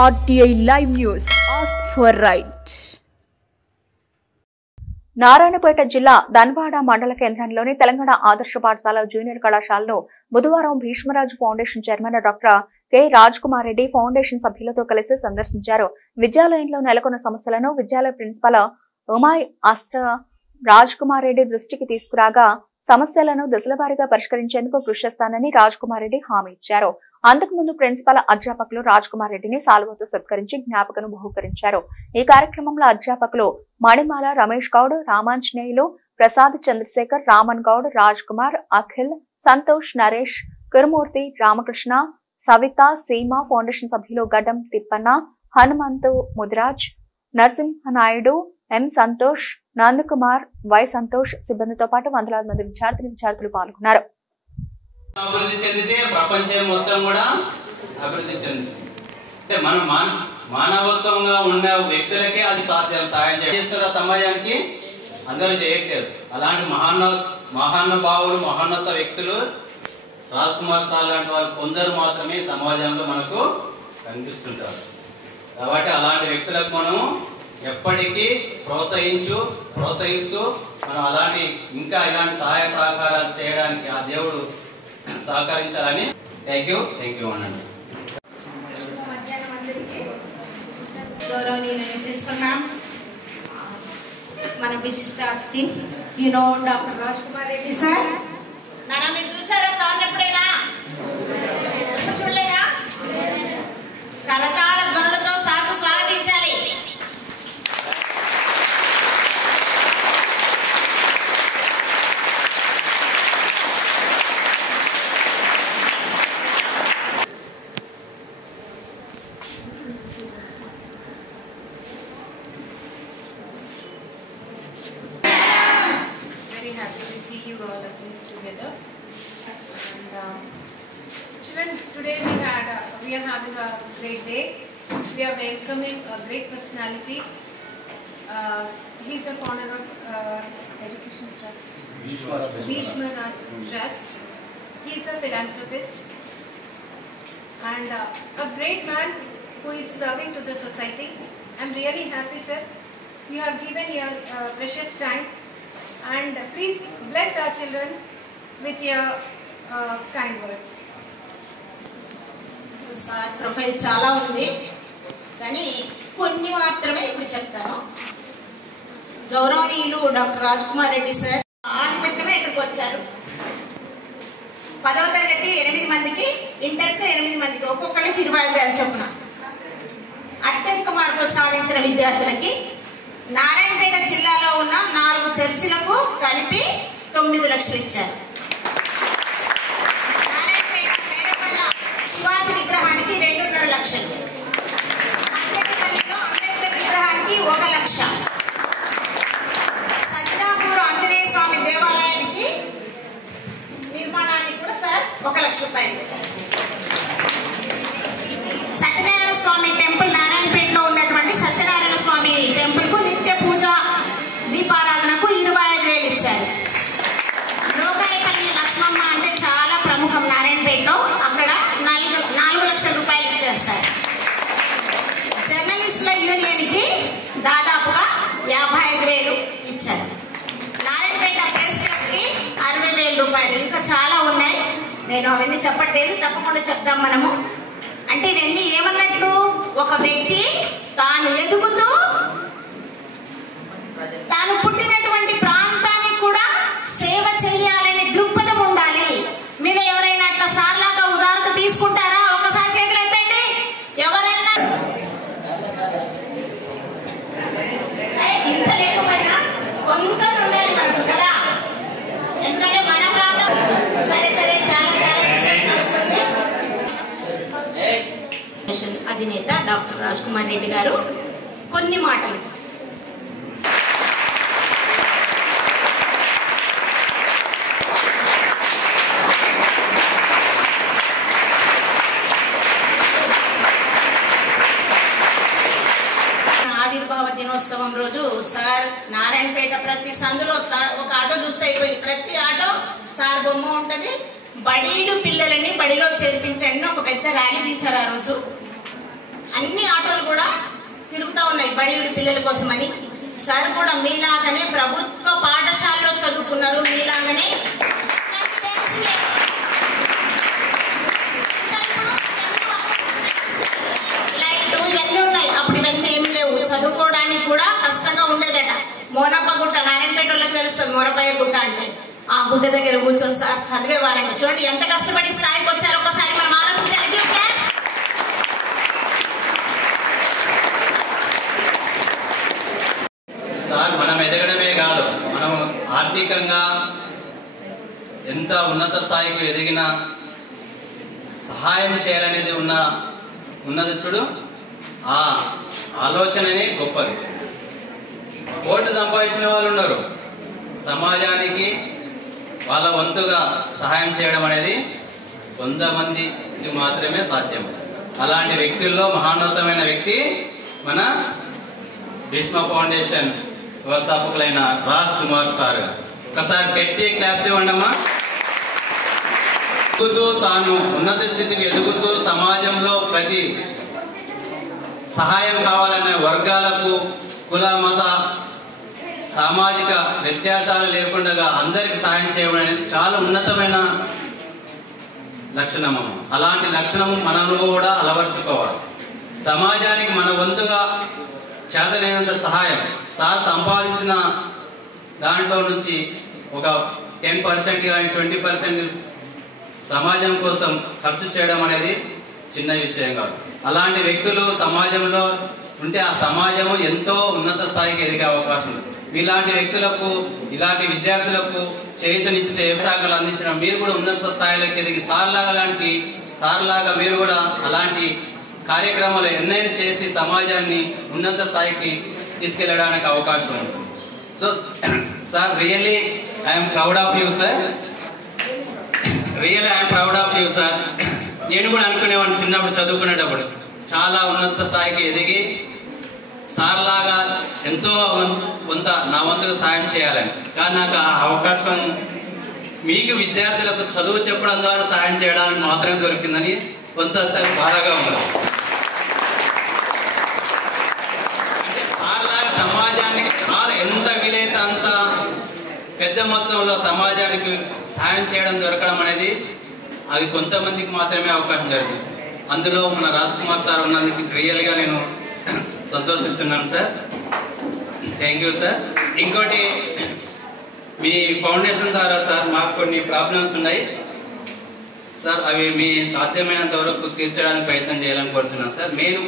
RTI Live News. Ask for right. Narayanpet జిల్లా ధన్వాడ మండల కేంద్రంలోని తెలంగాణ ఆదర్శ పాఠశాల జూనియర్ కళాశాలను బుధవారం Bheeshmaraju foundation chairman doctor K Rajkumar Reddy foundation సభ్యులతో కలిసి సందర్శించారు. విద్యాలయంలో నెలకొన్న సమస్యలను విద్యాలయ ప్రిన్సిపల్ ఉమాయ్ అస్త్ర రాజ్కుమార్ రెడ్డి దృష్టికి తీసుకురాగా సమస్యలను దశలవారీగా పరిష్కరించేందుకు కృషి చేస్తానని రాజ్కుమార్ రెడ్డి హామీ ఇచ్చారు. అంతకుముందు ప్రిన్సిపల్ అధ్యాపకులు రాజ్కుమార్ రెడ్డిని సాల్వతో సత్కరించి జ్ఞాపకను బహుకరించారు. ఈ కార్యక్రమంలో అధ్యాపకులు మణిమాల రమేష్ గౌడ్, రామాంజనేయులు, ప్రసాద్ చంద్రశేఖర్, రామన్ గౌడ్, రాజ్ కుమార్, అఖిల్, సంతోష్, నరేష్, కురుమూర్తి, రామకృష్ణ, సవిత, సీమ, ఫౌండేషన్ సభ్యులు గడ్డం తిప్పన్న, హనుమంతు ముదిరాజ్, నరసింహనాయుడు, ఎం సంతోష్, నందకుమార్, వై సంతోష్ సిబ్బందితో పాటు వందలాది మంది విద్యార్థులు పాల్గొన్నారు. అభివృద్ధి చెందితే ప్రపంచం మొత్తం కూడా అభివృద్ధి చెందింది. అంటే మనం మానవత్వంగా ఉన్న వ్యక్తులకే అది సాధ్యం. సాయం చేస్తున్న సమాజానికి అందరూ చేయట్లేదు. అలాంటి మహానుభావులు, మహోన్నత వ్యక్తులు రాజ్ కుమార్ సార్ లాంటి వాళ్ళు కొందరు మాత్రమే సమాజంలో మనకు కనిపిస్తుంటారు. కాబట్టి అలాంటి వ్యక్తులకు మనం ఎప్పటికీ ప్రోత్సహిస్తూ మనం ఇంకా ఇలాంటి సహాయ సహకారాలు చేయడానికి ఆ దేవుడు సహకరించాలని థ్యాంక్ యూ అనండి. గౌరవనీయులైన ప్రిన్సిపల్ మ్యామ్, మన విశిష్ట అతిథి డాక్టర్ రాజ్కుమార్ రెడ్డి సార్. నాన్న మీరు చూసారా సార్? ఎప్పుడైనా చూడలేదా? కరతాళ ధ్వనులతో సార్కు స్వాగతించాలి. See you all together. And children, today we are having a great day. We are welcoming a great personality. He is the founder of Education Trust, Bhishmaraj Trust. He is a philanthropist and a great man who is serving to the society. I am really happy, sir. You have given your precious time. And please bless our children with your kind words. Sir profile చాలా ఉంది, కానీ కొన్ని మాత్రమే ఇప్పుడు చెప్తాను. గౌరవనీయులు doctor Rajkumar Reddy sir ఆ నిమిత్తమే ఇక్కడికి వచ్చారు. 10వ తరగతి 8 మందికి, ఇంటర్కు 8 మందికి, ఒక్కొక్కరికి 25,000 చొప్పున అత్యధిక మార్కులు సాధించిన విద్యార్థులకి నారాయణపేట జిల్లాలో ఉన్న 4 చర్చిలకు కలిపి 9 లక్షలు ఇచ్చారు. నారాయణపేట పేరపల్ల శివాజీ విగ్రహానికి 2.5 లక్షలు, అంబేద్కర్లో అంబేద్కర్ విగ్రహానికి 1 లక్ష, సత్యనాపూర్ ఆంజనేయ స్వామి దేవాలయానికి నిర్మాణానికి కూడా సార్ 1 లక్ష రూపాయలు ఇచ్చారు. సత్యనారాయణ స్వామి టెంపుల్, నారాయణపేటలో ఉన్నటువంటి సత్యనారాయణ స్వామి టెంపుల్ కు నిత్య పూజ దీపారాధనకు 25,000 ఇచ్చారు. లోకాయపల్లి లక్ష్మమ్మ అంటే చాలా ప్రముఖం నారాయణపేటలో, అక్కడ 4 లక్షల రూపాయలు ఇచ్చారు సార్. జర్నలిస్టుల యూనియన్కి దాదాపుగా 55,000 ఇచ్చారు. నారాయణపేట ప్రెస్ క్లబ్కి 60,000 రూపాయలు. ఇంకా చాలా ఉన్నాయి, నేను అవన్నీ చెప్పట్లేదు, తప్పకుండా చెప్దాం మనము. అంటే ఇవన్నీ ఏమన్నట్లు, ఒక వ్యక్తి తాను ఎదుగుతూ తాను పుట్టినటువంటి ప్రాంతానికి కూడా సేవ చేయాలనే దృక్పథం ఉండాలి. మీద ఎవరైనా అట్లా సార్లాగా ఉదాహరణ తీసుకుంటారా? ఒకసారి చేతులు ఎత్తండి. ఎవరైనా సరే, ఇంత లేకపోయినా కొంత ఉండాలి మనకు కదా, ఎందుకంటే మన ప్రాంతం. సరే చాలా విశేషం వస్తుంది. అధినేత డాక్టర్ రాజ్కుమార్ రెడ్డి గారు కొన్ని మాటలు. ఆవిర్భావ దినోత్సవం రోజు సార్ నారాయణపేట ప్రతి సందులో సార్ ఒక ఆటో చూస్తే అయిపోయింది, ప్రతి ఆటో సార్ బొమ్మ ఉంటుంది. బడీడు పిల్లలని బడిలో చేర్పించండి ఒక పెద్ద ర్యాలీ తీశారు ఆ రోజు. అన్ని ఆటోలు కూడా తిరుగుతూ ఉన్నాయి బడియుడి పిల్లల కోసమని. సార్ కూడా మీలాగానే ప్రభుత్వ పాఠశాలలో చదువుకున్నారు, మీలాగానే లైట్లు ఇవన్నీ ఉన్నాయి. అప్పుడు ఇవన్నీ ఏమి లేవు, చదువుకోవడానికి కూడా కష్టంగా ఉండేదట. మోనప్ప గుట్ట, నారాయణపేట వాళ్ళకి తెలుస్తుంది మోనపయ్య గుట్ట అంటే. ఆ గుడ్డ దగ్గర కూర్చొని సార్ చదివేవారంట. చూడండి ఎంత కష్టపడి స్థాయికి వచ్చారు, ఒకసారి మనం ఆలోచించాలి. సార్ మనం ఎదగడమే కాదు, మనం ఆర్థికంగా ఎంత ఉన్నత స్థాయికి ఎదిగినా సహాయం చేయాలనేది ఉన్నది చూడు, ఆ ఆలోచననే గొప్పది. కోట్లు సంపాదించిన వాళ్ళు ఉన్నారు, సమాజానికి వాళ్ళ వంతుగా సహాయం చేయడం అనేది కొంతమందికి మాత్రమే సాధ్యం. అలాంటి వ్యక్తుల్లో మహాన్నతమైన వ్యక్తి మన భీష్మ ఫౌండేషన్ వ్యవస్థాపకులైన రాజ్ కుమార్ సార్ గారు. ఒకసారి గట్టి క్లాప్స్ ఇవ్వండమ్మా. ఎదుగుతూ తాను ఉన్నత స్థితికి ఎదుగుతూ సమాజంలో ప్రతి సహాయం కావాలనే వర్గాలకు, కుల మత సామాజిక వ్యత్యాసాలు లేకుండా అందరికి సహాయం చేయడం అనేది చాలా ఉన్నతమైన లక్షణము. అలాంటి లక్షణము మనము కూడా అలవర్చుకోవాలి. సమాజానికి మన వంతుగా చేతనైనంత సహాయం, సార్ సంపాదించిన దాంట్లో నుంచి ఒక 10% కానీ 20% సమాజం కోసం ఖర్చు చేయడం అనేది చిన్న విషయం కాదు. అలాంటి వ్యక్తులు సమాజంలో ఉంటే ఆ సమాజము ఎంతో ఉన్నత స్థాయికి ఎదిగే అవకాశం ఉంది. ఇలాంటి వ్యక్తులకు, ఇలాంటి విద్యార్థులకు చేయూతనిచ్చితే శాఖలు అందించడం, మీరు కూడా ఉన్నత స్థాయిలోకి ఎదిగి సార్లాగా మీరు కూడా అలాంటి కార్యక్రమాలు ఎన్నైనా చేసి సమాజాన్ని ఉన్నత స్థాయికి తీసుకెళ్ళడానికి అవకాశం ఉంటుంది. So sir, really I'm proud of you sir. Sir, నేను కూడా అనుకునేవాడిని చిన్నప్పుడు చదువుకునేటప్పుడు చాలా ఉన్నత స్థాయికి ఎదిగి సార్ లాగా ఎంతో కొంత నా వంతుగా సాయం చేయాలని. కానీ నాకు ఆ అవకాశం మీకు విద్యార్థులకు చదువు చెప్పడం ద్వారా సాయం చేయడానికి మాత్రమే దొరికిందని కొంత బాధగా ఉంది. అంటే సార్ లాగా సమాజానికి చాలా ఎంత వీలైతే అంత పెద్ద మొత్తంలో సమాజానికి సాయం చేయడం దొరకడం అనేది అది కొంతమందికి మాత్రమే అవకాశం దొరికింది. అందులో మన రాజ్ కుమార్ సార్ ఉన్నందుకు రియల్గా నేను సంతోషిస్తున్నాను సార్. Thank you sir. ఇంకోటి, మీ ఫౌండేషన్ ద్వారా సార్ మాకు కొన్ని ప్రాబ్లమ్స్ ఉన్నాయి సార్, అవి మీ సాధ్యమైనంత వరకు తీర్చడానికి ప్రయత్నం చేయాలని కోరుతున్నాను సార్. నేను